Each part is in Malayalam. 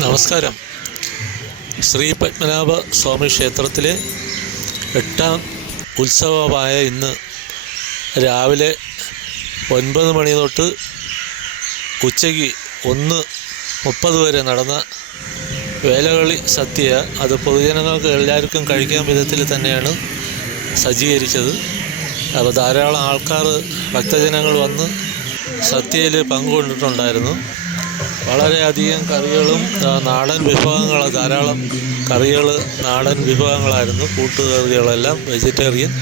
നമസ്കാരം. ശ്രീ പത്മനാഭ സ്വാമി ക്ഷേത്രത്തിലെ 8ാം ഉത്സവമായ ഇന്ന് രാവിലെ 9 മണി തൊട്ട് ഉച്ചയ്ക്ക് 1:30 വരെ നടന്ന വേലകളി സദ്യ അത് പൊതുജനങ്ങൾക്ക് എല്ലാവർക്കും കഴിക്കാൻ വിധത്തിൽ തന്നെയാണ് സജ്ജീകരിച്ചത്. അപ്പോൾ ധാരാളം ആൾക്കാർ ഭക്തജനങ്ങൾ വന്ന് സദ്യയിൽ പങ്കുകൊണ്ടിട്ടുണ്ടായിരുന്നു. വളരെയധികം കറികളും നാടൻ വിഭവങ്ങൾ, ധാരാളം കറികൾ നാടൻ വിഭവങ്ങളായിരുന്നു. കൂട്ടുകറികളെല്ലാം വെജിറ്റേറിയൻ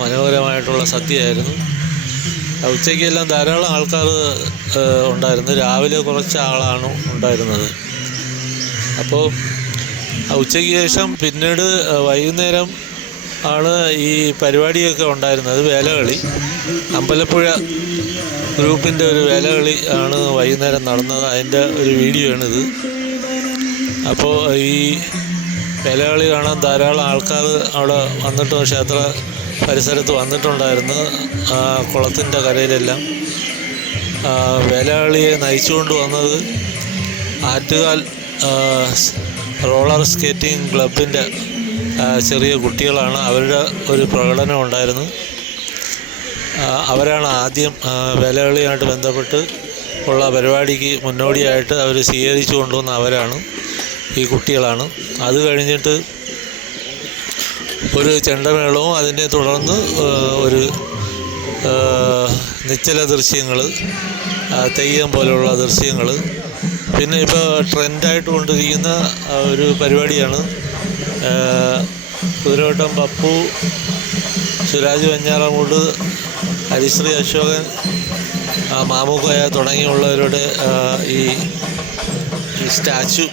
മനോഹരമായിട്ടുള്ള സദ്യയായിരുന്നു. ഉച്ചയ്ക്കെല്ലാം ധാരാളം ആൾക്കാർ ഉണ്ടായിരുന്നു. രാവിലെ കുറച്ച് ആളാണ് ഉണ്ടായിരുന്നത്. അപ്പോൾ ഉച്ചയ്ക്ക് ശേഷം പിന്നീട് വൈകുന്നേരം ആണ് ഈ പരിപാടിയൊക്കെ ഉണ്ടായിരുന്നത്. വേലകളി അമ്പലപ്പുഴ ഗ്രൂപ്പിൻ്റെ ഒരു വേലകളി ആണ് വൈകുന്നേരം നടന്നത്. അതിൻ്റെ ഒരു വീഡിയോ ആണിത്. അപ്പോൾ ഈ വേലകളി കാണാൻ ധാരാളം ആൾക്കാർ അവിടെ വന്നിട്ട് ക്ഷേത്ര പരിസരത്ത് വന്നിട്ടുണ്ടായിരുന്നു. കുളത്തിൻ്റെ കരയിലെല്ലാം വേലകളിയെ നയിച്ചുകൊണ്ട് വന്നത് ആറ്റുകാൽ റോളർ സ്കേറ്റിംഗ് ക്ലബിൻ്റെ ചെറിയ കുട്ടികളാണ്. അവരുടെ ഒരു പ്രകടനം ഉണ്ടായിരുന്നു. അവരാണ് ആദ്യം വേലകളിയായിട്ട് ബന്ധപ്പെട്ട് ഉള്ള പരിപാടിക്ക് മുന്നോടിയായിട്ട് അവർ സ്വീകരിച്ചു കൊണ്ടുവന്ന അവരാണ്, ഈ കുട്ടികളാണ്. അത് കഴിഞ്ഞിട്ട് ഒരു ചെണ്ടമേളവും അതിനെ തുടർന്ന് ഒരു നിശ്ചല ദൃശ്യങ്ങൾ, തെയ്യം പോലെയുള്ള ദൃശ്യങ്ങൾ, പിന്നെ ഇപ്പോൾ ട്രെൻഡായിട്ട് കൊണ്ടിരിക്കുന്ന ഒരു പരിപാടിയാണ് കുതിരവട്ടം പപ്പു, സുരാജ് വെഞ്ഞാറമൂട്, ഹരിശ്രീ അശോകൻ, മാമുക്കോയ തുടങ്ങിയുള്ളവരുടെ ഈ സ്റ്റാച്ചു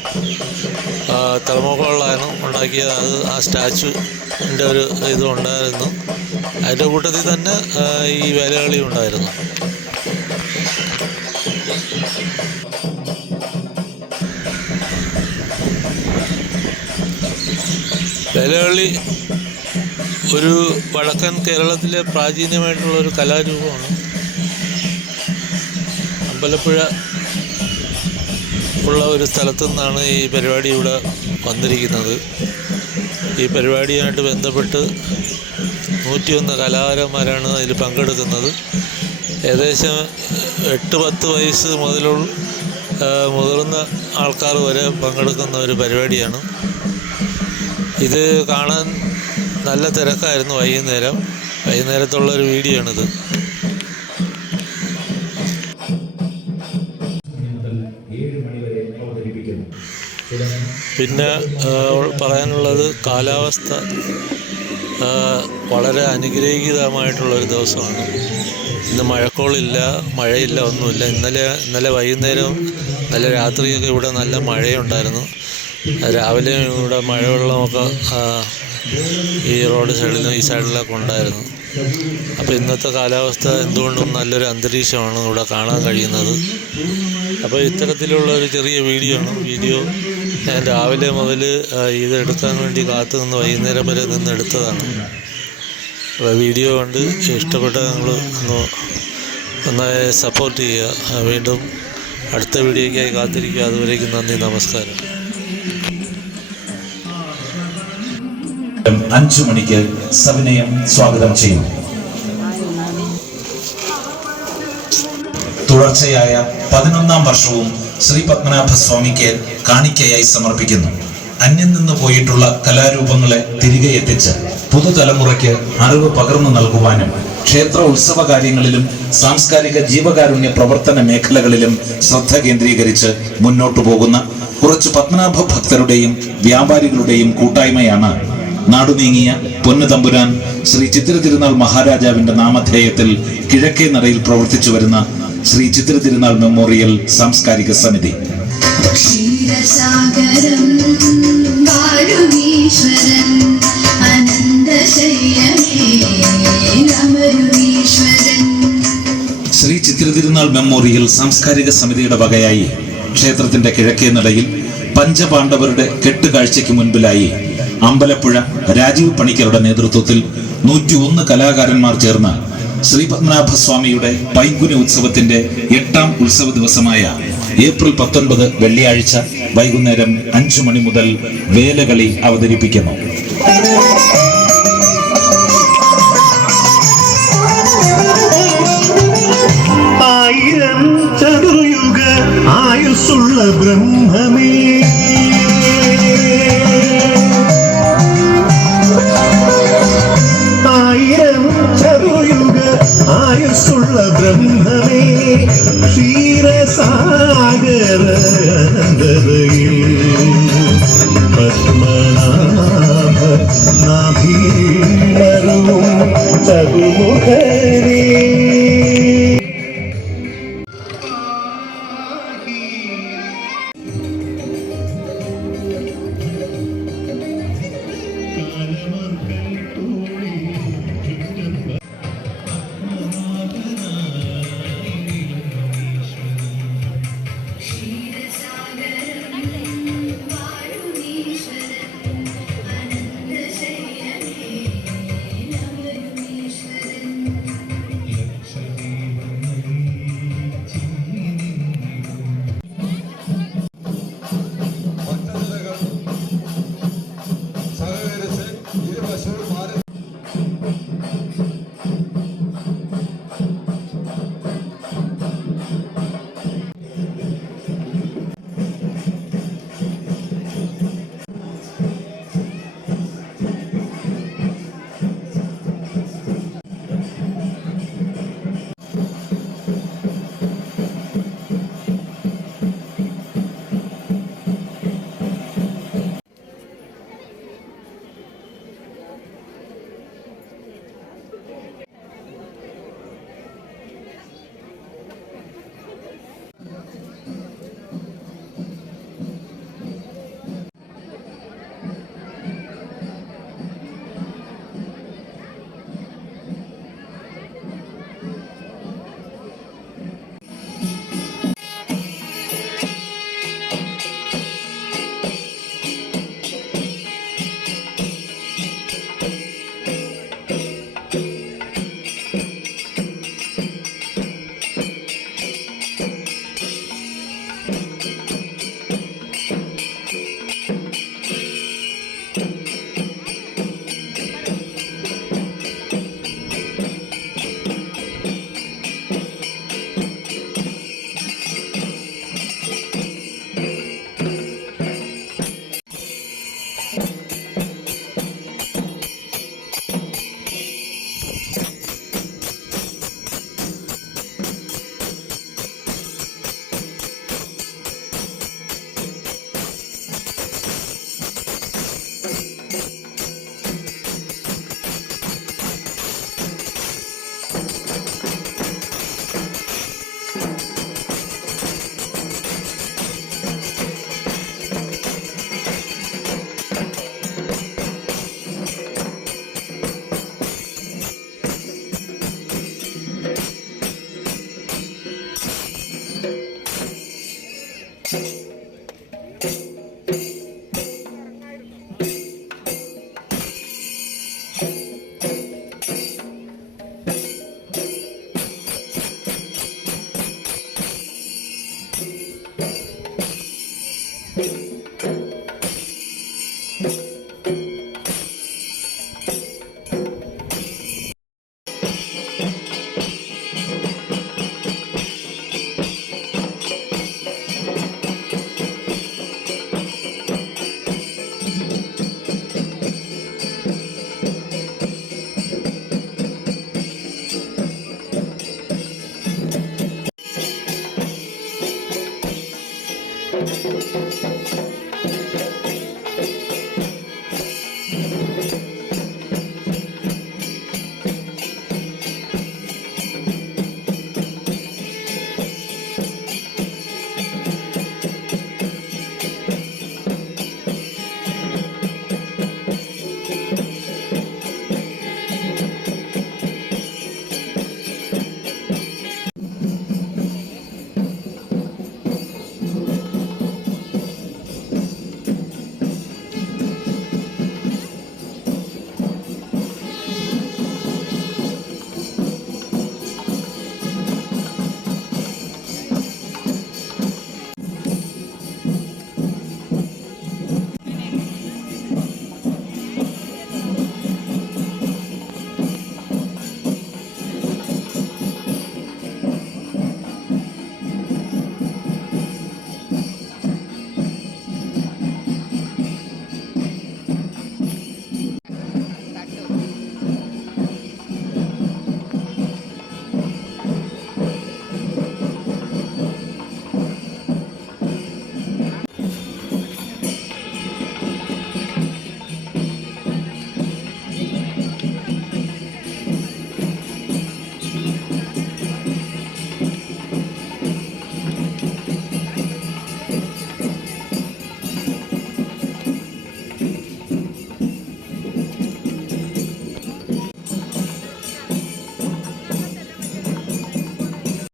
തെർമോക്കോളിലാണ് ഉണ്ടാക്കിയത്. അത് ആ സ്റ്റാച്ചുവിൻ്റെ ഒരു ഇതും ഉണ്ടായിരുന്നു. അതിൻ്റെ കൂട്ടത്തിൽ തന്നെ ഈ വേലകളി ഉണ്ടായിരുന്നു. വേലകളി ഒരു വടക്കൻ കേരളത്തിലെ പ്രാചീനമായിട്ടുള്ളൊരു കലാരൂപമാണ്. അമ്പലപ്പുഴ ഉള്ള ഒരു സ്ഥലത്തു നിന്നാണ് ഈ പരിപാടി ഇവിടെ വന്നിരിക്കുന്നത്. ഈ പരിപാടിയുമായിട്ട് ബന്ധപ്പെട്ട് 101 കലാകാരന്മാരാണ് അതിൽ പങ്കെടുക്കുന്നത്. ഏകദേശം 8-10 വയസ്സ് മുതലുള്ള മുതിർന്ന ആൾക്കാർ വരെ പങ്കെടുക്കുന്ന ഒരു പരിപാടിയാണ്. ഇത് കാണാൻ നല്ല തിരക്കായിരുന്നു. വൈകുന്നേരത്തുള്ളൊരു വീഡിയോ ആണിത്. പിന്നെ പറയാനുള്ളത്, കാലാവസ്ഥ വളരെ അനുഗ്രഹീതമായിട്ടുള്ളൊരു ദിവസമാണ്. ഇന്ന് മഴക്കോളില്ല, മഴയില്ല, ഒന്നുമില്ല. ഇന്നലെ വൈകുന്നേരം നല്ല രാത്രിയൊക്കെ ഇവിടെ നല്ല മഴയുണ്ടായിരുന്നു. രാവിലെ ഇവിടെ മഴവെള്ളമൊക്കെ ഈ റോഡ് സൈഡിലും ഈ സൈഡിലൊക്കെ ഉണ്ടായിരുന്നു. അപ്പോൾ ഇന്നത്തെ കാലാവസ്ഥ എന്തുകൊണ്ടും നല്ലൊരു അന്തരീക്ഷമാണ് ഇവിടെ കാണാൻ കഴിയുന്നത്. അപ്പോൾ ഇത്തരത്തിലുള്ള ഒരു ചെറിയ വീഡിയോ ഞാൻ രാവിലെ മുതൽ ഇതെടുക്കാൻ വേണ്ടി കാത്തു നിന്ന് വൈകുന്നേരം വരെ നിന്ന് എടുത്തതാണ്. അപ്പോൾ വീഡിയോ കണ്ട് ഇഷ്ടപ്പെട്ട നിങ്ങൾ നന്നായി സപ്പോർട്ട് ചെയ്യുക. വീണ്ടും അടുത്ത വീഡിയോയ്ക്കായി കാത്തിരിക്കുക. അതുവരേക്കും നന്ദി, നമസ്കാരം. 5 മണിക്ക് സവിനയം സ്വാഗതം ചെയ്യും. തുടർച്ചയായ 11ാം വർഷവും ശ്രീ പത്മനാഭ സ്വാമിക്ക് കാണിക്കയായി സമർപ്പിക്കുന്നു. അന്യം നിന്ന് പോയിട്ടുള്ള കലാരൂപങ്ങളെ തിരികെ എത്തിച്ച് പുതുതലമുറയ്ക്ക് അറിവ് പകർന്നു നൽകുവാനും ക്ഷേത്ര ഉത്സവ കാര്യങ്ങളിലും സാംസ്കാരിക ജീവകാരുണ്യ പ്രവർത്തന മേഖലകളിലും ശ്രദ്ധ കേന്ദ്രീകരിച്ച് മുന്നോട്ടു പോകുന്ന കുറച്ച് പത്മനാഭ ഭക്തരുടെയും വ്യാപാരികളുടെയും കൂട്ടായ്മയാണ് നാടുനീങ്ങിയ പൊന്നുതമ്പുരാൻ ശ്രീ ചിത്തിര തിരുനാൾ മഹാരാജാവിന്റെ നാമധേയത്തിൽ കിഴക്കേ നടയിൽ പ്രവർത്തിച്ചു വരുന്ന ശ്രീ ചിത്തിര തിരുനാൾ മെമ്മോറിയൽ സാംസ്കാരിക സമിതി. ക്ഷീരസാഗരം വാഴുമീശ്വരൻ അനന്തശയ്യമേ അമരുമീശ്വരൻ. ശ്രീ ചിത്രതിരുനാൾ മെമ്മോറിയൽ സാംസ്കാരിക സമിതിയുടെ വകയായി ക്ഷേത്രത്തിന്റെ കിഴക്കേ നടയിൽ പഞ്ചപാണ്ഡവരുടെ കെട്ടുകാഴ്ചയ്ക്ക് മുൻപിലായി അമ്പലപ്പുഴ രാജീവ് പണിക്കരുടെ നേതൃത്വത്തിൽ 101 കലാകാരന്മാർ ചേർന്ന് ശ്രീപത്മനാഭസ്വാമിയുടെ പൈങ്കുനി ഉത്സവത്തിന്റെ 8ാം ഉത്സവ ദിവസമായ ഏപ്രിൽ 19 വെള്ളിയാഴ്ച വൈകുന്നേരം 5 മണി മുതൽ വേലകളി അവതരിപ്പിക്കുന്നു. ആയിരം ചതുർയുഗ ആയുസ്സുള്ള ബ്രഹ്മമേ, ആയിരം ചതുർയുഗ ആയുസ്സുള്ള ബ്രഹ്മമേ, ക്ഷീരസാഗരയിൽ പത്മനാഭ നാഭീമരും ചതുമുഖനേ.